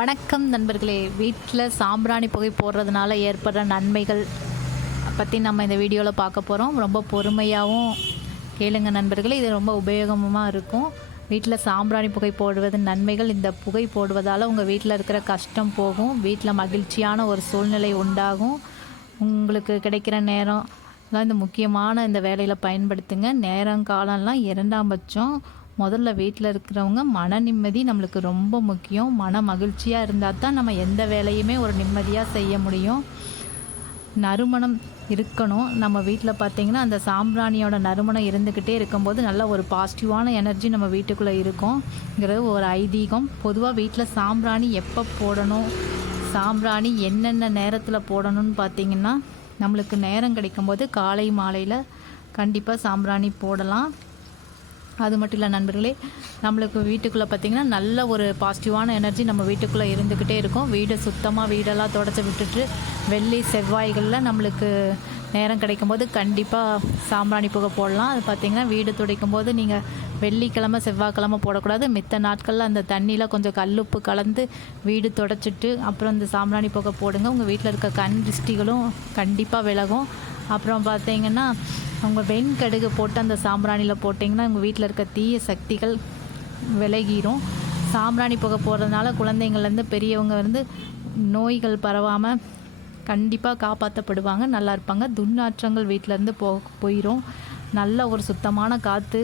வணக்கம் நண்பர்களே. வீட்டில் சாம்பிராணி புகை போடுறதுனால ஏற்படுற நன்மைகள் பற்றி நம்ம இந்த வீடியோவில் பார்க்க போகிறோம். ரொம்ப பொறுமையாகவும் கேளுங்க நண்பர்களே, இது ரொம்ப உபயோகமாக இருக்கும். வீட்டில் சாம்பிராணி புகை போடுவதன் நன்மைகள்: இந்த புகை போடுவதால் உங்கள் வீட்டில் இருக்கிற கஷ்டம் போகும், வீட்டில் மகிழ்ச்சியான ஒரு சூழ்நிலை உண்டாகும். உங்களுக்கு கிடைக்கிற நேரம் இந்த முக்கியமான இந்த வேலையில் பயன்படுத்துங்க. நேரம் காலம்லாம் இரண்டாம் பட்சம். முதல்ல வீட்டில் இருக்கிறவங்க மன நிம்மதி நம்மளுக்கு ரொம்ப முக்கியம். மன மகிழ்ச்சியாக இருந்தால் தான் நம்ம எந்த வேலையுமே ஒரு நிம்மதியாக செய்ய முடியும். நறுமணம் இருக்கணும். நம்ம வீட்டில் பார்த்திங்கன்னா அந்த சாம்பிராணியோட நறுமணம் இருந்துக்கிட்டே இருக்கும்போது நல்ல ஒரு பாசிட்டிவான எனர்ஜி நம்ம வீட்டுக்குள்ளே இருக்கும்ங்கிறது ஒரு ஐதீகம். பொதுவாக வீட்டில் சாம்பிராணி எப்போ போடணும், சாம்பிராணி என்னென்ன நேரத்தில் போடணும்னு பார்த்திங்கன்னா, நம்மளுக்கு நேரம் கிடைக்கும்போது காலை மாலையில் கண்டிப்பாக சாம்பிராணி போடலாம். அது மட்டும் இல்லை நண்பர்களே, நம்மளுக்கு வீட்டுக்குள்ளே பார்த்திங்கன்னா நல்ல ஒரு பாசிட்டிவான எனர்ஜி நம்ம வீட்டுக்குள்ளே இருந்துக்கிட்டே இருக்கும். வீடெல்லாம் தொடச்சி விட்டுட்டு வெள்ளி செவ்வாய்களில் நம்மளுக்கு நேரம் கிடைக்கும்போது கண்டிப்பாக சாம்பிராணி புகை போடலாம். அது பார்த்திங்கன்னா வீடு துடைக்கும் போது நீங்கள் வெள்ளிக்கிழமை செவ்வாய்க்கிழமை போடக்கூடாது. மித்த நாட்களில் அந்த தண்ணியில் கொஞ்சம் கல்லுப்பு கலந்து வீடு தொடச்சிட்டு அப்புறம் இந்த சாம்பிராணி புகை போடுங்க. உங்கள் வீட்டில் இருக்க கண் திருஷ்டிகளும் கண்டிப்பாக விலகும். அப்புறம் பார்த்திங்கன்னா உங்கள் வெண்கடுகு போட்டு அந்த சாம்பிராணியில் போட்டிங்கன்னா உங்கள் வீட்டில் இருக்க தீய சக்திகள் விலகிரும். சாம்பிராணி புகை போடுறதுனால குழந்தைங்கள்லேருந்து பெரியவங்க நோய்கள் பரவாமல் கண்டிப்பாக காப்பாற்றப்படுவாங்க, நல்லா இருப்பாங்க. துர்நாற்றங்கள் வீட்டிலேருந்து போயிடும். நல்ல ஒரு சுத்தமான காற்று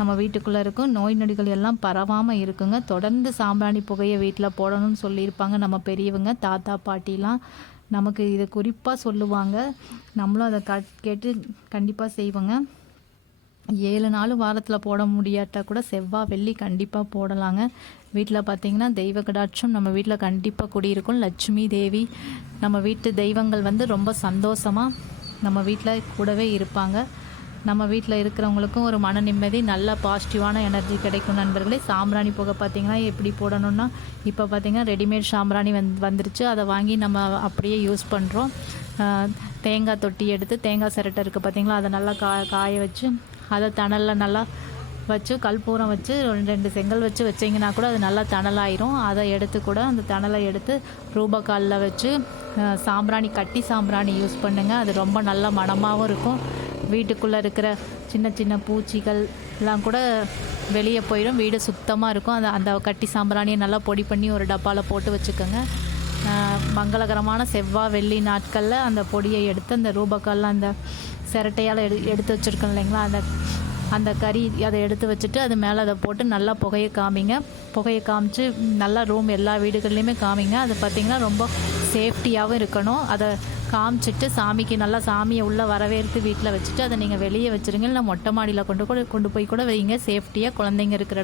நம்ம வீட்டுக்குள்ளே இருக்கும். நோய் நொடிகள் எல்லாம் பரவாமல் இருக்குங்க. தொடர்ந்து சாம்பிராணி புகையை வீட்டில் போடணும்னு சொல்லியிருப்பாங்க நம்ம பெரியவங்க, தாத்தா பாட்டிலாம் நமக்கு இதை குறிப்பாக சொல்லுவாங்க. நம்மளும் அதை கேட்டு கண்டிப்பாக செய்வோங்க. 7 நாள் வாரத்தில் போட முடியாட்டா கூட செவ்வாய் வெள்ளி கண்டிப்பாக போடலாங்க. வீட்டில் பார்த்திங்கன்னா தெய்வ கடாட்சம் நம்ம வீட்டில் கண்டிப்பாக குடியிருக்கும். லட்சுமி தேவி நம்ம வீட்டு தெய்வங்கள் ரொம்ப சந்தோஷமாக நம்ம வீட்டில் கூடவே இருப்பாங்க. நம்ம வீட்டில் இருக்கிறவங்களுக்கும் ஒரு மன நிம்மதி, நல்ல பாசிட்டிவான எனர்ஜி கிடைக்கும் நண்பர்களே. சாம்பிராணி புகை பார்த்திங்கன்னா எப்படி போடணுன்னா, இப்போ பார்த்திங்கன்னா ரெடிமேட் சாம்பிராணி வந்துருச்சு. அதை வாங்கி நம்ம அப்படியே யூஸ் பண்ணுறோம். தேங்காய் தொட்டி எடுத்து, தேங்காய் சிரட்டை இருக்குது பார்த்திங்களா, அதை நல்லா காய வச்சு அதை தணலில் நல்லா வச்சு கற்பூரம் வச்சு 2 செங்கல் வச்சு வச்சிங்கன்னா கூட அது நல்லா தணலாயிரும். அதை எடுத்து கூட அந்த தணலை எடுத்து ரூபக்காலில் வச்சு சாம்பிராணி கட்டி சாம்பிராணி யூஸ் பண்ணுங்கள். அது ரொம்ப நல்ல மணமாகவும் இருக்கும். வீட்டுக்குள்ளே இருக்கிற சின்ன சின்ன பூச்சிகள் எல்லாம் கூட வெளியே போயிடும். வீடு சுத்தமாக இருக்கும். அந்த கட்டி சாம்பிராணியை நல்லா பொடி பண்ணி ஒரு டப்பாவில் போட்டு வச்சுக்கோங்க. மங்களகரமான செவ்வாய் வெள்ளி நாட்களில் அந்த பொடியை எடுத்து அந்த ரூபக்காலில் அந்த சிரட்டையால் எடுத்து வச்சுருக்கோம் இல்லைங்களா, அந்த கறி அதை எடுத்து வச்சுட்டு அது மேலே அதை போட்டு நல்லா புகையை காமிங்க. புகையை காமிச்சு நல்லா ரூம் எல்லா வீடுகள்லையுமே காமிங்க. அது பார்த்திங்கன்னா ரொம்ப சேஃப்டியாகவும் இருக்கணும். அதை காமிச்சிட்டு சாமிக்கு நல்லா சாமியை உள்ளே வரவேற்று வீட்டில் வச்சுட்டு அதை நீங்கள் வெளியே வச்சுருங்க. இல்லை மொட்டை மாடியில் கொண்டு போய் கூட வைங்க, சேஃப்டியாக குழந்தைங்க இருக்கிற